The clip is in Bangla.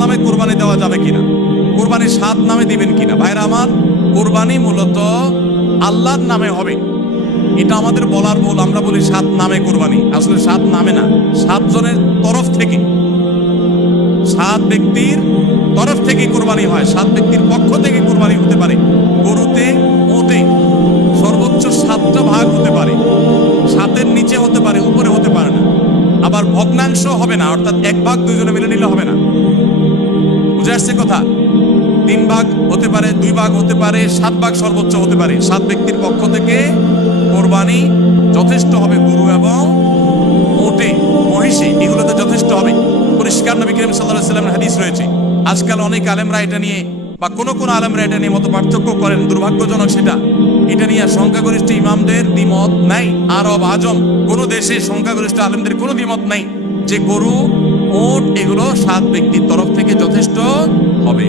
নামে কোরবানি দেওয়া যাবে কিনা, কোরবানি 7 নামে দিবেন কিনা? ভাইরা আমার, কোরবানি মূলত আল্লাহর নামে হবে, এটা আমাদের বলার ভুল। আমরা বলি 7 নামে কোরবানি, আসলে 7 নামে না, 7 জনের তরফ থেকে, 7 ব্যক্তির তরফ থেকে কোরবানি হয়, 7 ব্যক্তির পক্ষ থেকে কোরবানি হতে পারে। গরুতে ওতে সর্বোচ্চ 7টা ভাগ হতে পারে, 7-এর নিচে হতে পারে, উপরে হতে পারে না। আবার ভগ্নাংশ হবে না, অর্থাৎ 1 ভাগ 2 জনে মিলে নিলে হবে না। বুঝে আসছে কথা? 3 ভাগ হতে পারে, 2 ভাগ হতে পারে, 7 ভাগ সর্বোচ্চ হতে পারে। 7 ব্যক্তির পক্ষ থেকে কোরবানি যথেষ্ট হবে। গরু এবং ওটে, মহিষী, এগুলোতে যথেষ্ট হবে। পরিষ্কার নবী করিম সাল্লাল্লাহু আলাইহি ওয়াসাল্লামের হাদিস রয়েছে। আজকাল অনেক আলেমরা এটা নিয়ে, বা কোন আলেমরা এটা নিয়ে মত পার্থক্য করেন, দুর্ভাগ্যজনক সেটা। এটা নিয়ে সংখ্যাগরিষ্ঠ ইমামদের দ্বিমত নাই। আরব আজম কোন দেশে সংখ্যাগরিষ্ঠ আলেমদের কোনো দ্বিমত নাই যে গরু, ওট এগুলো 7 ব্যক্তির তরফ থেকে যথেষ্ট হবে।